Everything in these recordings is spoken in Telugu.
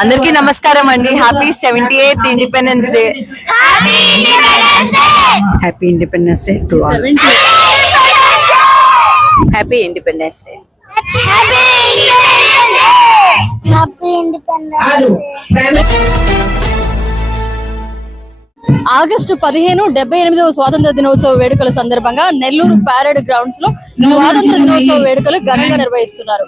అందరికీ నమస్కారం అండి. Happy 78th independence day. Happy independence day to all. Happy independence day. August 15 78వ స్వాతంత్ర దినోత్సవ వేడుకల సందర్భంగా నెల్లూరు ప్యారెడ్ గ్రౌండ్స్ లో స్వాతంత్ర దినోత్సవ వేడుకలు ఘనంగా నిర్వహిస్తున్నారు.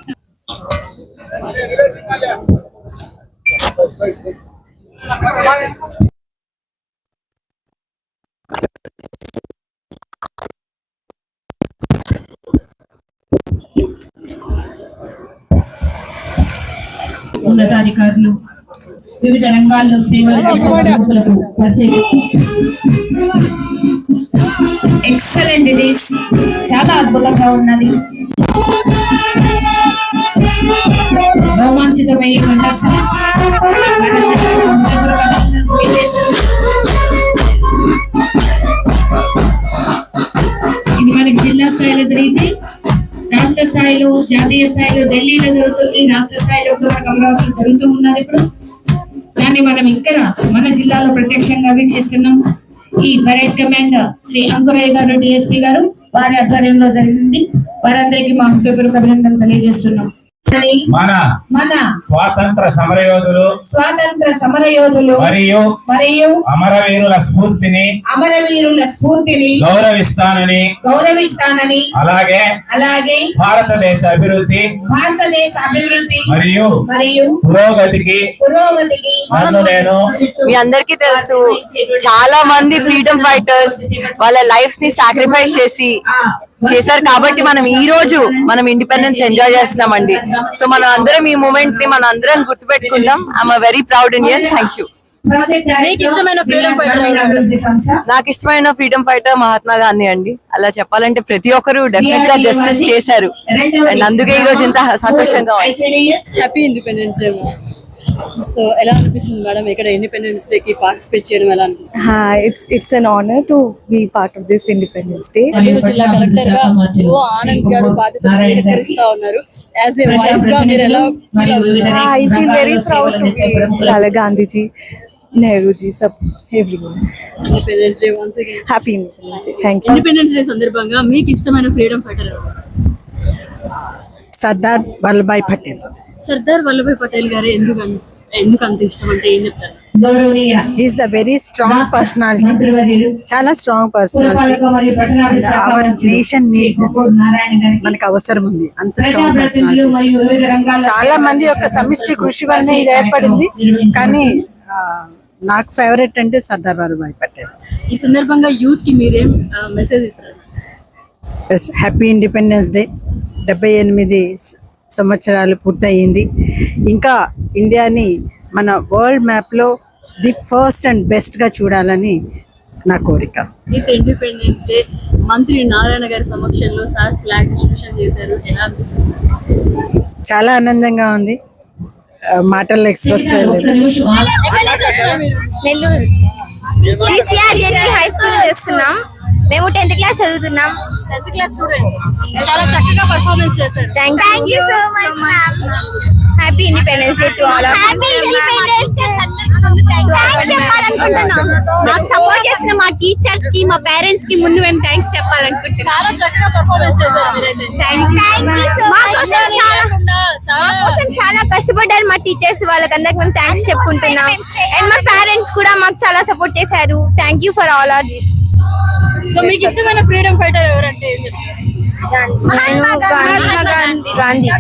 ఉన్నతాధికారులు వివిధ రంగాల్లో సేవలు ఎక్సలెంట్, ఇది చాలా అద్భుతంగా ఉన్నది. రోమాంచితమైన ఇది మనకి జిల్లా స్థాయిలో జరిగితే, రాష్ట్ర స్థాయిలో, జాతీయ స్థాయిలో ఢిల్లీలో జరుగుతుంది, రాష్ట్ర స్థాయిలో కూడా అమరావతిలో జరుగుతూ ఉన్నారు. ఇప్పుడు దాన్ని మనం ఇక్కడ మన జిల్లాలో ప్రత్యక్షంగా వీక్షిస్తున్నాం. ఈ పరేడ్ కమాండర్ శ్రీ అంకురయ్య గారు డిఎస్పీ గారు వారి ఆధ్వర్యంలో జరిగింది. వారందరికీ మా హృదయపూర్వక అభినందనలు తెలియజేస్తున్నాం. మన స్వాతంత్ర సమరయోధులు మరియు అమరవీరుల స్ఫూర్తిని గౌరవిస్తానని అలాగే భారతదేశ అభివృద్ధి మరియు పురోగతికి నన్ను నేను. మీ అందరికీ తెలుసు, చాలా మంది ఫ్రీడమ్ ఫైటర్స్ వాళ్ళ లైఫ్ ని సాక్రిఫైస్ చేశారు కాబట్టి ఈ రోజు మనం ఇండిపెండెన్స్ ఎంజాయ్ చేస్తున్నామండి. సో మనం అందరం ఈ మూమెంట్ ని మనం అందరం గుర్తుపెట్టుకుంటాం. I'm very proud Indian. Thank you. నాకు ఇష్టమైన ఫ్రీడమ్ ఫైటర్ మహాత్మా గాంధీ అండి. అలా చెప్పాలంటే ప్రతి ఒక్కరు డెఫినెట్ గా జస్టిస్ చేశారు. అండ్ అందుకే ఈ రోజు ఇంత సంతోషంగా హ్యాపీ ఇండిపెండెన్స్ డే. సో ఎలా అనిపిస్తుంది మేడం ఇక్కడ ఇండిపెండెన్స్ డే కి పార్టిసిపేట్ చేయడం? ఎలా అనిపిస్తుంది? It's an honor to be part of this Independence Day. Nellore జిల్లా కలెక్టర్ గా ఆనంద్ గారు బాధ్యతలు స్వీకరిస్తా ఉన్నారు. యాజ్ ఏ వైఫ్ గా మీరు ఎలా? I feel very proud to be Lala Gandhi ji, Nehru ji, everyone. Independence Day once again. Happy Independence Day. Thank you. Independence day సందర్భంగా మీకు ఇష్టమైన ఫ్రీడమ్ ఫైటర్ ఎవరు? సర్దార్ వల్లభాయ్ పటేల్. సర్దార్ వల్లభాయ్ పటేల్ గారు ఎందుకు అంత ఇష్టం అంటే ఏం చెప్తారు? Is the very strong personality, చాలా strong personality. Our nation need, మనకు అవసరం ఉంది అంత స్ట్రాంగ్ పర్సనాలిటీ. చాలా మంది యొక్క సమిష్టి కృషి వల్ల ఇది ఏర్పడింది. కానీ నాకు ఫేవరెట్ అంటే సర్దార్ వల్లభాయ్ పటేల్. ఈ సందర్భంగా యూత్ కి మీరేం మెసేజ్ ఇస్తారు? Happy independence day. 78 సంవత్సరాలు పూర్తయింది. ఇంకా ఇండియాని మన వరల్డ్ మ్యాప్ లో ది ఫస్ట్ అండ్ బెస్ట్ గా చూడాలని నా కోరిక. ఇండిపెండెన్స్ డే మంత్రి నారాయణ గారి సమక్షంలో సార్ ఫ్లాగ్ డిస్ట్రిబ్యూషన్ చేశారు. ఎలా అనిపిస్తుంది? చాలా ఆనందంగా ఉంది, మాటల్లో ఎక్స్ప్రెస్ చేయలేదు. నెల్లూరు హై స్కూల్ చేస్తున్నాం. మేము 10th క్లాస్ చదువుతున్నాం. 10th క్లాస్ స్టూడెంట్స్ చాలా చక్కగా పర్ఫార్మెన్స్ చేశారు. Thank you so much ma'am. Happy independence day to all. Happy independence day. Thanks చెప్పాలనుకుంటున్నాం. మాకు సపోర్ట్ చేసిన మా టీచర్స్ కి, మా పేరెంట్స్ కి ముందు మేము థాంక్స్ చెప్పాలనుకుంటున్నాం. చాలా చక్కగా పర్ఫార్మెన్స్ చేశారు మీరైతే. మా కోసం చాలా కష్టపడ్డారు మా టీచర్స్. వాళ్ళకందరికి మేము థాంక్స్ చెప్పుకుంటున్నాం. అండ్ మా పేరెంట్స్ కూడా మాకు చాలా సపోర్ట్ చేశారు. Thank you for all are this. So మీకు ఇష్టమైన ఫ్రీడమ్ ఫైటర్ ఎవరంటే? గాంధీ.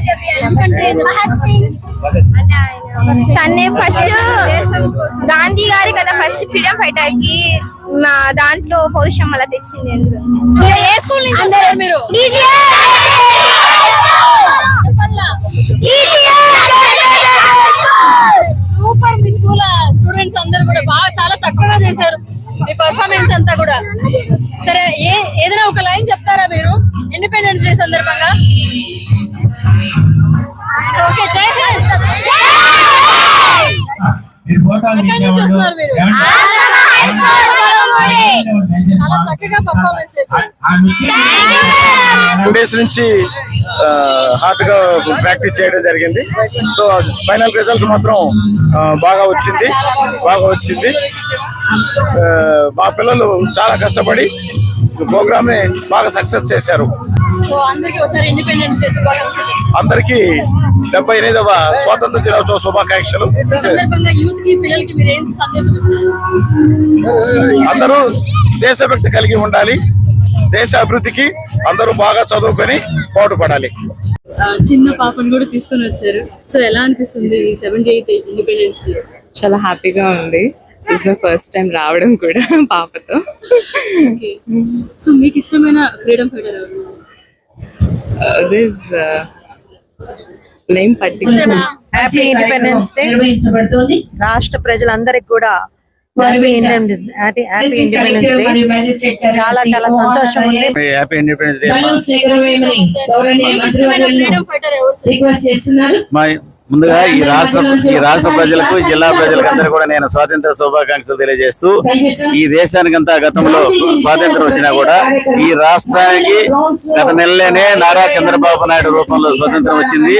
తనే ఫస్ట్, గాంధీ గారి కదా ఫస్ట్ ఫ్రీడమ్ ఫైటర్ కి మా దాంట్లో పౌరుషం అలా తెచ్చింది. ఏ స్కూల్ నుంచి వచ్చారు మీరు? సూపర్. మీ స్కూల్ స్టూడెంట్స్ అందరూ కూడా బాగా చాలా చక్కగా చేశారు మీ పర్ఫార్మెన్స్ అంతా కూడా. సరే, ఏదైనా ఒక లైన్ చెప్తారా మీరు ఇండిపెండెన్స్ డే సందర్భంగా? ఓకే, జై హింద్. మీరు ఫోటోలు తీసేవాళ్ళు చాలా చాలా చక్కగా పర్ఫార్మెన్స్ చేశారు. 2 డేస్ నుంచి హార్డ్ గా ప్రాక్టీస్ చేయడం జరిగింది. సో ఫైనల్ రిజల్ట్ మాత్రం బాగా వచ్చింది. మా పిల్లలు చాలా కష్టపడి ప్రోగ్రామ్ ని బాగా సక్సెస్ చేశారు. సో అందరికీ ఒకసారి ఇండిపెండెన్స్ డే శుభాకాంక్షలు. అందరికీ 78వ స్వాతంత్ర దినోత్సవ శుభాకాంక్షలు. ఈ సందర్భంగా యూత్ కి పిల్లలకి మీరు ఏం సందేశం ఇస్తారు? అందరూ దేశభక్తి కలిగి ఉండాలి. దేశ అభివృద్ధికి అందరూ బాగా చదువుకొని పాటుపడాలి. చిన్న పాపను కూడా తీసుకొని వచ్చారు. సో ఎలా అనిపిస్తుంది 78th ఇండిపెండెన్స్ డే? చాలా హ్యాపీగా ఉంది. ఇట్స్ మై ఫస్ట్ టైం రావడం కూడా పాపతో. సో మీకు ఇష్టమైన ఫ్రీడమ్ ఫైటర్ ఎవరు? This name particular. Happy independence day. నిర్వహించబడుతోంది. రాష్ట్ర ప్రజలందరికీ కూడా హ్యాపీ ఇండిపెండెన్స్ డే. చాలా చాలా సంతోషం ఉంది. Happy independence day. మీకు ఇష్టమైన ఫ్రీడమ్ ఫైటర్ ఎవరు సార్? రిక్వెస్ట్ చేస్తున్నారు. ముందుగా ఈ రాష్ట్ర ప్రజలకు, జిల్లా ప్రజలకు అందరూ కూడా నేను స్వాతంత్ర శుభాకాంక్షలు తెలియజేస్తూ, ఈ దేశానికంతా గతంలో స్వాతంత్రం వచ్చినా కూడా ఈ రాష్ట్రానికి గత నెలలోనే నారా చంద్రబాబు నాయుడు రూపంలో స్వాతంత్రం వచ్చింది.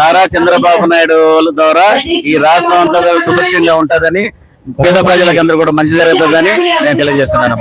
నారా చంద్రబాబు నాయుడు ద్వారా ఈ రాష్ట్రం అంతా సుభిక్షంగా ఉంటుందని, పేద ప్రజలకు అందరూ కూడా మంచి జరుగుతుందని నేను తెలియజేస్తున్నాను.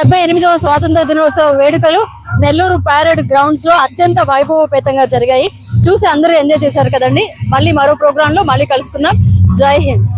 78వ స్వాతంత్ర దినోత్సవ వేడుకలు నెల్లూరు ప్యారెడ్ గ్రౌండ్స్ లో అత్యంత వైభవపేతంగా జరిగాయి. చూసి అందరూ ఎంజాయ్ చేశారు కదండి. మళ్ళీ మరో ప్రోగ్రామ్ లో మళ్ళీ కలుసుకుందాం. జై హింద్.